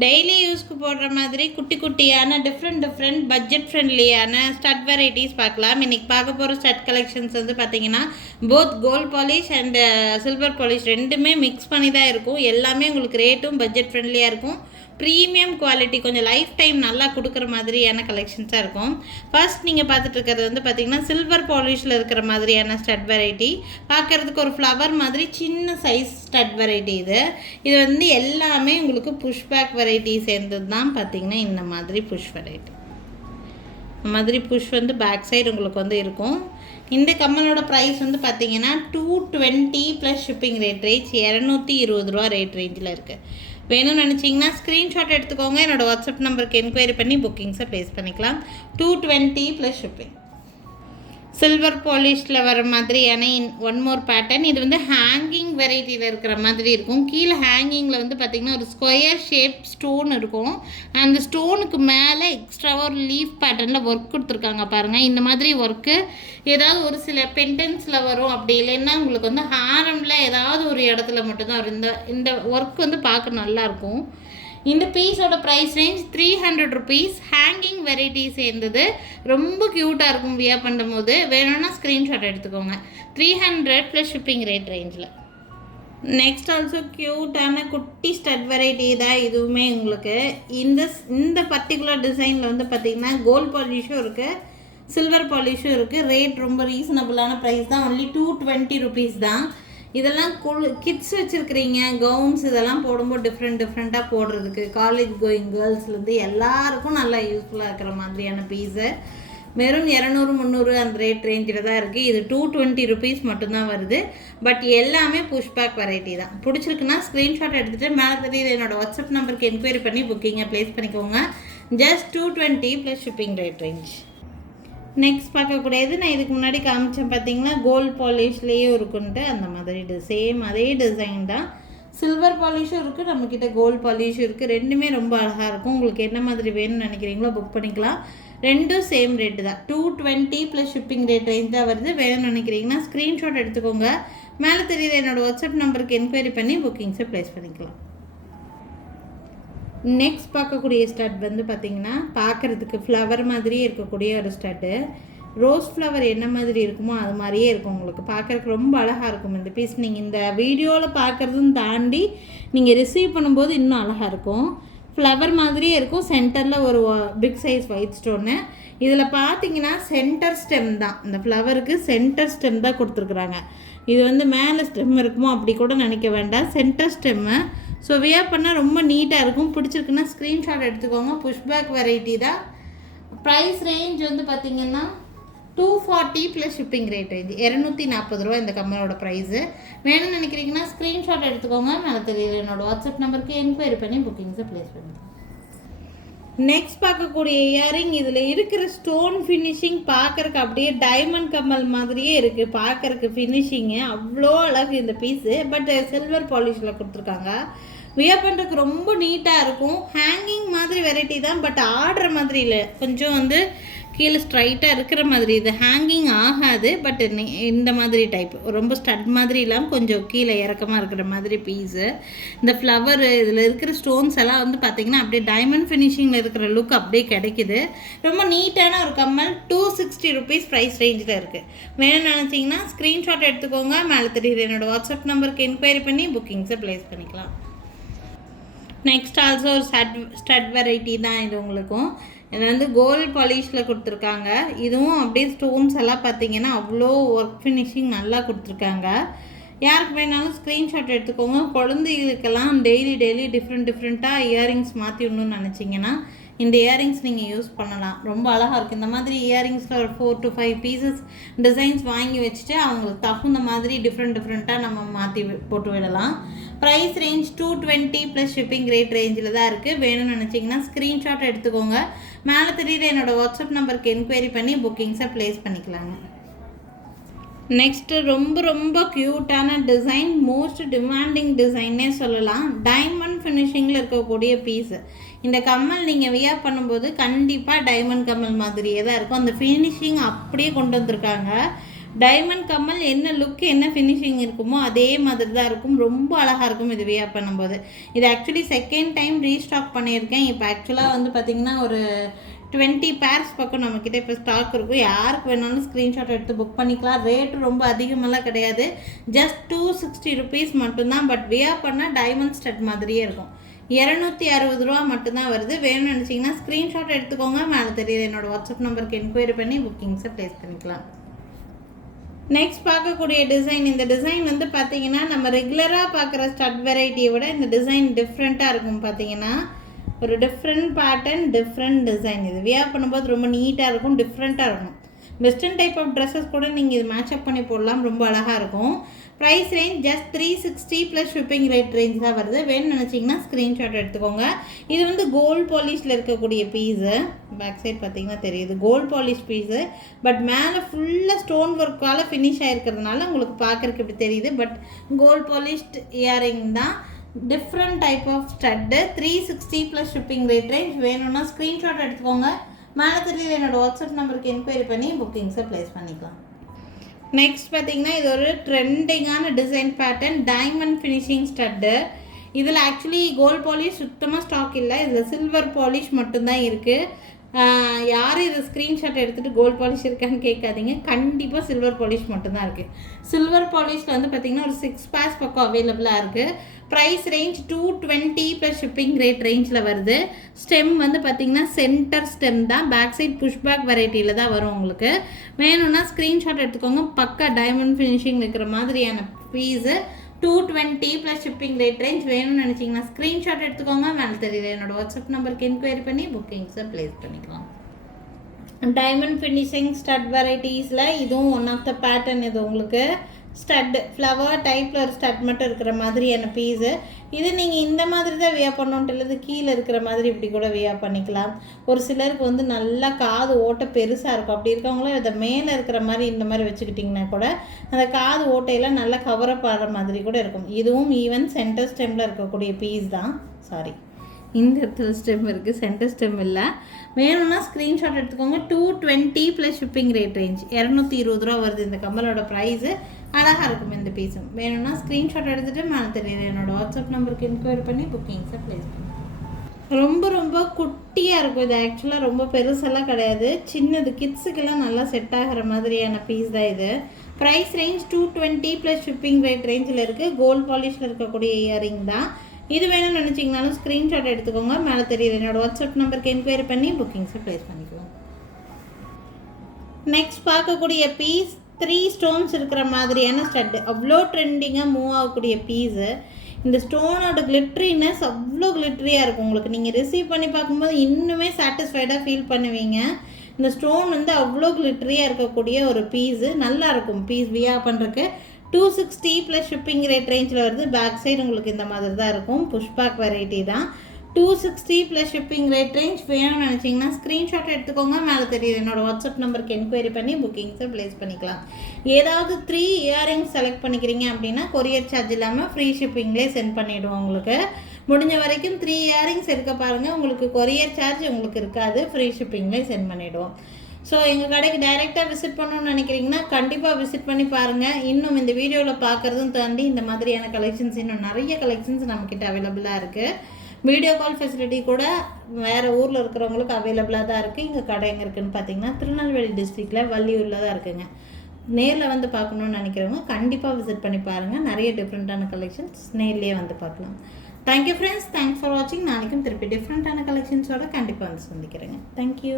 Daily யூஸ்க்கு போடுற மாதிரி குட்டி குட்டியான டிஃப்ரெண்ட் பட்ஜெட் ஃப்ரெண்ட்லியான ஸ்டட் வெரைட்டிஸ் பார்க்கலாம். இன்றைக்கி பார்க்க போகிற ஸ்டட் கலெக்ஷன்ஸ் வந்து பார்த்திங்கன்னா both gold polish and silver polish ரெண்டுமே மிக்ஸ் பண்ணி தான் இருக்கும். எல்லாமே உங்களுக்கு ரேட்டும் பட்ஜெட் ஃப்ரெண்ட்லியாக இருக்கும். ப்ரீமியம் குவாலிட்டி, கொஞ்சம் லைஃப் டைம் நல்லா கொடுக்குற மாதிரியான கலெக்ஷன்ஸாக இருக்கும். ஃபர்ஸ்ட் நீங்கள் பார்த்துட்டு இருக்கிறது வந்து பார்த்திங்கன்னா சில்வர் பாலிஷில் இருக்கிற மாதிரியான ஸ்டட் வெரைட்டி. பார்க்குறதுக்கு ஒரு ஃப்ளவர் மாதிரி சின்ன சைஸ் ஸ்டட் வெரைட்டி இது வந்து எல்லாமே உங்களுக்கு புஷ்பேக் வெரைட்டி சேர்ந்தது தான். பார்த்திங்கன்னா இந்த மாதிரி புஷ் வெரைட்டி, இந்த மாதிரி புஷ் வந்து பேக் சைடு உங்களுக்கு வந்து இருக்கும். இந்த கம்மலோட ப்ரைஸ் வந்து பார்த்திங்கன்னா 220 ப்ளஸ் ஷிப்பிங் ரேட் ரேஞ்ச் 220 ரூபா ரேட் ரேஞ்சில் இருக்குது. வேணும்னு நினச்சிங்கன்னா ஸ்க்ரீன்ஷாட் எடுத்துக்கோங்க. என்னோடய வாட்ஸ்அப் நம்பருக்கு என்கொயரி பண்ணி புக்கிங்ஸை ப்ளேஸ் பண்ணிக்கலாம். 220 ப்ளஸ் ஷிப்பிங். சில்வர் பாலிஷில் வர மாதிரியான ஒன் மோர் பேட்டர்ன். இது வந்து ஹேங்கிங் வெரைட்டியில் இருக்கிற மாதிரி இருக்கும். கீழே ஹேங்கிங்கில் வந்து பார்த்திங்கன்னா ஒரு ஸ்கொயர் ஷேப் ஸ்டோன் இருக்கும். அந்த ஸ்டோனுக்கு மேலே எக்ஸ்ட்ராவாக ஒரு லீஃப் பேட்டர்னில் ஒர்க் கொடுத்துருக்காங்க பாருங்கள். இந்த மாதிரி ஒர்க்கு ஏதாவது ஒரு சில பென்டென்ஸில் வரும், அப்படி இல்லைன்னா உங்களுக்கு வந்து ஹாரமில் ஏதாவது ஒரு இடத்துல மட்டும்தான் வரும். இந்த ஒர்க் வந்து பார்க்க நல்லாயிருக்கும். இந்த பீஸோட price range 300 rupees. Hanging variety சேர்ந்தது, ரொம்ப க்யூட்டாக இருக்கும் வியர் பண்ணும்போது. வேணும்னா ஸ்க்ரீன்ஷாட் எடுத்துக்கோங்க. 300 ப்ளஸ் ஷிப்பிங் ரேட் ரேஞ்சில். நெக்ஸ்ட் ஆல்சோ க்யூட்டான குட்டி ஸ்டட் வெரைட்டி தான் இதுவுமே உங்களுக்கு. இந்த பர்டிகுலர் டிசைனில் வந்து பார்த்திங்கன்னா கோல்ட் பாலிஷும் இருக்குது, சில்வர் பாலிஷும் இருக்குது. ரேட் ரொம்ப ரீசனபிளான ப்ரைஸ் தான். ஒன்லி 220 ருபீஸ் தான். இதெல்லாம் கிட்ஸ் வச்சுருக்கிறீங்க, கவுன்ஸ் இதெல்லாம் போடும்போது டிஃப்ரெண்ட்டாக போடுறதுக்கு காலேஜ் கோயிங் கேர்ள்ஸ்லேருந்து எல்லாருக்கும் நல்லா யூஸ்ஃபுல்லாக இருக்கிற மாதிரியான பீஸு. வெறும் 200-300 அந்த ரேட் ரேஞ்சில் தான் இருக்குது. இது 220 ருபீஸ் மட்டும்தான் வருது. பட் எல்லாமே புஷ்பேக் வெரைட்டி தான். பிடிச்சிருக்குன்னா ஸ்க்ரீன்ஷாட் எடுத்துகிட்டு மேலே தெரியுது என்னோடய வாட்ஸ்அப் நம்பருக்கு என்கொயரி பண்ணி புக்கிங்கை ப்ளேஸ் பண்ணிக்கோங்க. Just 220 plus shipping rate range. Next பார்க்கக்கூடியது நான் இதுக்கு முன்னாடி காமிச்சேன் பார்த்தீங்கன்னா கோல்ட் பாலிஷ்லேயும் இருக்குன்ட்டு, அந்த மாதிரி சேம் அதே டிசைன் தான். சில்வர் பாலிஷும் இருக்குது, நம்மக்கிட்ட கோல்ட் பாலிஷும் இருக்குது. ரெண்டுமே ரொம்ப அழகாக இருக்கும். உங்களுக்கு என்ன மாதிரி வேணும்னு நினைக்கிறீங்களோ புக் பண்ணிக்கலாம். ரெண்டும் சேம் ரேட்டு தான். 220 ப்ளஸ் ஷிப்பிங் ரேட் ரேஞ்ச் தான் வருது. வேணும்னு நினைக்கிறீங்கன்னா ஸ்க்ரீன்ஷாட் எடுத்துக்கோங்க. மேலே தெரியுது என்னோடய வாட்ஸ்அப் நம்பருக்கு என்கொயரி பண்ணி புக்கிங்ஸை ப்ளேஸ் பண்ணிக்கலாம். நெக்ஸ்ட் பார்க்கக்கூடிய ஸ்டட் வந்து பார்த்திங்கன்னா பார்க்குறதுக்கு ஃப்ளவர் மாதிரியே இருக்கக்கூடிய ஒரு ஸ்டட்டு. ரோஸ் ஃப்ளவர் என்ன மாதிரி இருக்குமோ அது மாதிரியே இருக்கும். உங்களுக்கு பார்க்குறதுக்கு ரொம்ப அழகாக இருக்கும் இந்த பீஸ். நீங்கள் இந்த வீடியோவில் பார்க்குறதும் தாண்டி நீங்கள் ரிசீவ் பண்ணும்போது இன்னும் அழகாக இருக்கும். ஃப்ளவர் மாதிரியே இருக்கும். சென்டரில் ஒரு பிக் சைஸ் ஒயிட் ஸ்டோனு. இதில் பார்த்தீங்கன்னா சென்டர் ஸ்டெம் தான், இந்த ஃப்ளவருக்கு சென்டர் ஸ்டெம் தான் கொடுத்துருக்குறாங்க. இது வந்து மேலே ஸ்டெம் இருக்குமோ அப்படி கூட நினைக்க வேண்டாம், சென்டர் ஸ்டெம்மு. ஸோ வியர் பண்ணால் ரொம்ப நீட்டாக இருக்கும். பிடிச்சிருக்குன்னா ஸ்க்ரீன்ஷாட் எடுத்துக்கோங்க. புஷ்பேக் வெரைட்டி தான். ப்ரைஸ் ரேஞ்ச் வந்து பார்த்திங்கன்னா 240 ப்ளஸ் ஷிப்பிங் ரேட் ரேஞ்ச் 240 ரூபா இந்த கம்மலோட ப்ரைஸு. வேணும்னு நினைக்கிறீங்கன்னா ஸ்க்ரீன்ஷாட் எடுத்துக்கோங்க. மேலே தெரியல என்னோடய வாட்ஸ்அப் நம்பருக்கு என்கொயரி பண்ணி புக்கிங்ஸை ப்ளேஸ் பண்ணுங்கள். நெக்ஸ்ட் பார்க்கக்கூடிய இயரிங், இதில் இருக்கிற ஸ்டோன் ஃபினிஷிங் பார்க்குறக்கு அப்படியே டைமண்ட் கம்மல் மாதிரியே இருக்குது. பார்க்குறக்கு ஃபினிஷிங்கு அவ்வளோ அழகு இந்த பீஸு. பட் சில்வர் பாலிஷில் கொடுத்துருக்காங்க. வியர் பண்ணுறதுக்கு ரொம்ப நீட்டாக இருக்கும். ஹேங்கிங் மாதிரி வெரைட்டி தான், பட் ஆடுற மாதிரி இல்லை. கொஞ்சம் வந்து கீழே ஸ்ட்ரைட்டாக இருக்கிற மாதிரி. இது ஹேங்கிங் ஆகாது, பட் இந்த மாதிரி டைப் ரொம்ப ஸ்டட் மாதிரி இல்லாமல் கொஞ்சம் கீழே இறக்கமாக இருக்கிற மாதிரி பீஸு. இந்த ஃப்ளவர் இதில் இருக்கிற ஸ்டோன்ஸ் எல்லாம் வந்து பார்த்திங்கன்னா அப்படியே டைமண்ட் ஃபினிஷிங்கில் இருக்கிற லுக் அப்படியே கிடைக்குது. ரொம்ப நீட்டான ஒரு கம்மல். 260 ருபீஸ் ப்ரைஸ் ரேஞ்சில் இருக்குது. வேணும்னு நினச்சிங்கன்னா ஸ்க்ரீன்ஷாட் எடுத்துக்கோங்க. மேலே தெரியுது என்னோடய வாட்ஸ்அப் நம்பருக்கு என்கொயரி பண்ணி புக்கிங்ஸை ப்ளேஸ் பண்ணிக்கலாம். நெக்ஸ்ட் ஆல்சோ ஒரு ஸ்டட் வெரைட்டி தான் இது உங்களுக்கும். இதில் வந்து கோல்ட் பாலிஷில் கொடுத்துருக்காங்க. இதுவும் அப்படியே ஸ்டோன்ஸ் எல்லாம் பார்த்தீங்கன்னா அவ்வளோ ஒர்க் ஃபினிஷிங் நல்லா கொடுத்துருக்காங்க. யாருக்கு வேணாலும் ஸ்க்ரீன்ஷாட் எடுத்துக்கோங்க. குழந்தைகளுக்கெல்லாம் டெய்லி டிஃப்ரெண்ட்டாக இயரிங்ஸ் மாற்றி விடணும்னு நினச்சிங்கன்னா இந்த இயரிங்ஸ் நீங்கள் யூஸ் பண்ணலாம். ரொம்ப அழகாக இருக்குது. இந்த மாதிரி இயரிங்ஸில் ஒரு 4 to 5 பீசஸ் டிசைன்ஸ் வாங்கி வச்சுட்டு அவங்களுக்கு தகுந்த மாதிரி டிஃப்ரெண்ட்டாக நம்ம மாற்றி போட்டு விடலாம். Price range 220 plus shipping rate ரேஞ்சில் தான் இருக்குது. வேணும்னு நினச்சிங்கன்னா ஸ்க்ரீன்ஷாட் எடுத்துக்கோங்க. மேலே தெரியுது என்னோடய வாட்ஸ்அப் நம்பருக்கு என்கொயரி பண்ணி புக்கிங்ஸை ப்ளேஸ் பண்ணிக்கலாங்க. நெக்ஸ்ட்டு ரொம்ப க்யூட்டான டிசைன், மோஸ்ட் டிமாண்டிங் டிசைன்னே சொல்லலாம். டைமண்ட் ஃபினிஷிங்கில் இருக்கக்கூடிய பீஸு. இந்த கம்மல் நீங்கள் வியர் பண்ணும்போது கண்டிப்பாக டைமண்ட் கம்மல் மாதிரியே தான் இருக்கும். அந்த ஃபினிஷிங் அப்படியே கொண்டு வந்திருக்காங்க. டைமண்ட் கம்மல் என்ன லுக் என்ன ஃபினிஷிங் இருக்குமோ அதே மாதிரி தான் இருக்கும். ரொம்ப அழகாக இருக்கும் இது வியர் பண்ணும்போது. இது ஆக்சுவலி செகண்ட் டைம் ரீஸ்டாக் பண்ணியிருக்கேன். இப்போ ஆக்சுவலாக வந்து பார்த்திங்கன்னா ஒரு 20 பேர்ஸ் பக்கம் நம்மக்கிட்ட இப்போ ஸ்டாக் இருக்கும். யாருக்கு வேணாலும் ஸ்க்ரீன்ஷாட் எடுத்து புக் பண்ணிக்கலாம். ரேட்டு ரொம்ப அதிகமெல்லாம் கிடையாது. ஜஸ்ட் 260 ருபீஸ் மட்டும்தான். பட் வியர் பண்ணால் டைமண்ட் ஸ்டட் மாதிரியே இருக்கும். 260 ரூபா மட்டும்தான் வருது. வேணும்னு நினச்சிங்கன்னா ஸ்க்ரீன்ஷாட் எடுத்துக்கோங்க. மேலே தெரியுது என்னோடய வாட்ஸ்அப் நம்பருக்கு என்கொயரி பண்ணி புக்கிங்ஸை ப்ளேஸ் பண்ணிக்கலாம். நெக்ஸ்ட் பார்க்கக்கூடிய டிசைன், இந்த டிசைன் வந்து பார்த்தீங்கன்னா நம்ம ரெகுலராக பார்க்குற ஸ்டட் வெரைட்டியை விட இந்த டிசைன் டிஃப்ரெண்ட்டாக இருக்கும். பார்த்தீங்கன்னா ஒரு டிஃப்ரெண்ட் பேட்டர்ன், டிஃப்ரெண்ட் டிசைன். இது வியர் பண்ணும்போது ரொம்ப நீட்டாக இருக்கும், டிஃப்ரெண்ட்டாக இருக்கும். வெஸ்டர்ன் டைப் ஆஃப் ட்ரெஸ்ஸஸ் கூட நீங்கள் இது மேட்சப் பண்ணி போடலாம். ரொம்ப அழகாக இருக்கும். Price range just 360 plus shipping rate range தான் வருது. வேணும்னு நினச்சிங்கன்னா ஸ்க்ரீன்ஷாட் எடுத்துக்கோங்க. இது வந்து கோல்ட் பாலிஷில் இருக்கக்கூடிய பீஸு. பேக் சைட் பார்த்தீங்கன்னா தெரியுது கோல்ட் பாலிஷ் பீஸு. பட் மேலே ஃபுல்லாக ஸ்டோன் ஒர்க்கால் ஃபினிஷ் ஆகிருக்கிறதுனால உங்களுக்கு பார்க்குறக்கு இப்படி தெரியுது. பட் கோல்ட் பாலிஷ்ட் இயரிங் தான். Different type of stud. 360 plus shipping rate range. வேணும்னா ஸ்க்ரீன்ஷாட் எடுத்துக்கோங்க. மேலே தெரியுது என்னோடய வாட்ஸ்அப் நம்பருக்கு என்கொயரி பண்ணி புக்கிங்ஸை ப்ளேஸ் பண்ணிக்கலாம். நெக்ஸ்ட் பார்த்தீங்கன்னா இது ஒரு ட்ரெண்டிங்கான design pattern, diamond finishing stud. இதில் ஆக்சுவலி கோல்ட் பாலிஷ் சுத்தமாக ஸ்டாக் இல்லை. இதில் சில்வர் பாலிஷ் மட்டும்தான் இருக்குது. யாரும் இதை ஸ்க்ரீன்ஷாட் எடுத்துகிட்டு கோல்ட் பாலிஷ் இருக்கான்னு கேட்காதீங்க. கண்டிப்பாக சில்வர் பாலிஷ் மட்டும்தான் இருக்குது. சில்வர் பாலிஷில் வந்து பார்த்திங்கன்னா ஒரு 6 பேர்ஸ் பக்கம் அவைலபிளாக இருக்குது. Price range 220 plus shipping rate ரேஞ்சில் வருது. ஸ்டெம் வந்து பார்த்திங்கன்னா சென்டர் ஸ்டெம் தான். பேக் சைட் புஷ்பேக் வெரைட்டியில் தான் வரும். உங்களுக்கு வேணும்னா ஸ்க்ரீன்ஷாட் எடுத்துக்கோங்க. பக்கா டைமண்ட் ஃபினிஷிங் இருக்கிற மாதிரியான piece. 220 plus shipping rate range. வேணும்னு நினச்சிங்கன்னா ஸ்க்ரீன்ஷாட் எடுத்துக்கோங்க. மேலே தெரியல என்னோடய வாட்ஸ்அப் நம்பருக்கு என்கொயரி பண்ணி புக்கிங்ஸை ப்ளேஸ் பண்ணிக்கலாம். டைமண்ட் ஃபினிஷிங் ஸ்டட் வெரைட்டிஸில் இதுவும் ஒன் ஆஃப் த பேட்டர்ன். இது உங்களுக்கு ஸ்டட் ஃப்ளவர் டைப்பில் ஒரு ஸ்டட் மட்டும் இருக்கிற மாதிரியான பீஸு. இது நீங்கள் இந்த மாதிரி தான் வியர் பண்ணோன்ட்டு இல்லை, கீழே இருக்கிற மாதிரி இப்படி கூட வியர் பண்ணிக்கலாம். ஒரு சிலருக்கு வந்து நல்லா காது ஓட்டை பெருசாக இருக்கும். அப்படி இருக்கவங்களும் இதை மேலே இருக்கிற மாதிரி இந்த மாதிரி வச்சுக்கிட்டிங்கன்னா கூட அந்த காது ஓட்டையெல்லாம் நல்லா கவரப் ஆகிற மாதிரி கூட இருக்கும். இதுவும் ஈவன் சென்டர் ஸ்டெம்மில் இருக்கக்கூடிய பீஸ் தான். சாரி, இந்த இடத்துல ஸ்டெம் இருக்குது, சென்டர் ஸ்டெம் இல்லை. வேணும்னா ஸ்க்ரீன்ஷாட் எடுத்துக்கோங்க. 220 ப்ளஸ் ஷிப்பிங் ரேட் ரேஞ்ச். 220 ரூபா வருது இந்த கம்மலோட ப்ரைஸு. அழகாக இருக்கும் இந்த பீஸும். வேணும்னா ஸ்க்ரீன்ஷாட் எடுத்துகிட்டு மேலே தெரியுது என்னோடய வாட்ஸ்அப் நம்பருக்கு என்கொயரி பண்ணி புக்கிங்ஸை ப்ளேஸ் பண்ணுங்க. ரொம்ப ரொம்ப குட்டியாக இருக்கும். இது ஆக்சுவலாக ரொம்ப பெருசெல்லாம் கிடையாது. சின்னது கிட்ஸுக்கெல்லாம் நல்லா செட் ஆகிற மாதிரியான பீஸ் தான் இது. Price range 220 plus shipping rate ரேஞ்சில் இருக்குது. கோல்ட் பாலிஷில் இருக்கக்கூடிய இயரிங் தான். இது வேணும்னு நினச்சிங்கனாலும் ஸ்க்ரீன்ஷாட் எடுத்துக்கோங்க. மேலே தெரியுது என்னோடய வாட்ஸ்அப் நம்பருக்கு என்கொயரி பண்ணி புக்கிங்ஸை ப்ளேஸ் பண்ணிக்கலாம். நெக்ஸ்ட் பார்க்கக்கூடிய பீஸ் 3 ஸ்டோன்ஸ் இருக்கிற மாதிரியான ஸ்டட்டு. அவ்வளோ ட்ரெண்டிங்காக மூவ் ஆகக்கூடிய பீஸு. இந்த ஸ்டோனோட கிளிட்ரினஸ் அவ்வளோ கிளிட்ரியாக இருக்கும். உங்களுக்கு நீங்கள் ரிசீவ் பண்ணி பார்க்கும்போது இன்னுமே சாட்டிஸ்ஃபைடாக ஃபீல் பண்ணுவீங்க. இந்த ஸ்டோன் வந்து அவ்வளோ கிளிட்ரியாக இருக்கக்கூடிய ஒரு பீஸு. நல்லாயிருக்கும் பீஸ் வியர் பண்ணுறதுக்கு. 260 ப்ளஸ் ஷிப்பிங் ரேட் ரேஞ்சில் வருது. பேக் சைடு உங்களுக்கு இந்த மாதிரி தான் இருக்கும். புஷ்பேக் வெரைட்டி தான். 260 ப்ளஸ் ஷிப்பிங் ரேட் ரேஞ்ச். வேணும்னு நினச்சிங்கன்னா ஸ்க்ரீன்ஷாட் எடுத்துக்கோங்க. மேலே தெரியுது என்னோடய வாட்ஸ்அப் நம்பருக்கு என்கொயரி பண்ணி புக்கிங்ஸை ப்ளேஸ் பண்ணிக்கலாம். ஏதாவது 3 இயரிங்ஸ் செலக்ட் பண்ணிக்கிறீங்க அப்படின்னா கொரியர் சார்ஜ் இல்லாமல் ஃப்ரீ ஷிப்பிங்லேயே சென்ட் பண்ணிவிடுவோம். உங்களுக்கு முடிஞ்ச வரைக்கும் 3 இயரிங்ஸ் எடுக்க பாருங்கள். உங்களுக்கு கொரியர் சார்ஜ் உங்களுக்கு இருக்காது. ஃப்ரீ ஷிப்பிங்லேயே சென்ட் பண்ணிவிடுவோம். ஸோ எங்கள் கடைக்கு டைரெக்டாக விசிட் பண்ணணும்னு நினைக்கிறீங்கன்னா கண்டிப்பாக விசிட் பண்ணி பாருங்கள். இன்னும் இந்த வீடியோவில் பார்க்குறதும் தாண்டி இந்த மாதிரியான கலெக்ஷன்ஸ் இன்னும் நிறைய கலெக்ஷன்ஸ் நம்மக்கிட்ட அவைலபிளாக இருக்குது. வீடியோ கால் ஃபெசிலிட்டி கூட வேறு ஊரில் இருக்கிறவங்களுக்கு அவைலபிளாக தான் இருக்குது. இங்கே கடை எங்கே இருக்குதுன்னு பார்த்தீங்கன்னா திருநெல்வேலி டிஸ்ட்ரிக்டில் வள்ளியூரில் தான் இருக்குதுங்க. நேரில் வந்து பார்க்கணுன்னு நினைக்கிறவங்க கண்டிப்பாக விசிட் பண்ணி பாருங்கள். நிறைய டிஃப்ரெண்ட்டான கலெக்ஷன்ஸ் நேர்லேயே வந்து பார்க்கலாம். தேங்க்யூ ஃப்ரெண்ட்ஸ், தேங்க்ஸ் ஃபார் வாட்சிங். நாளைக்கும் திருப்பி டிஃப்ரெண்ட்டான கலெக்ஷன்ஸோட கண்டிப்பாக வந்து சந்திக்கிறேங்க. தேங்க்யூ.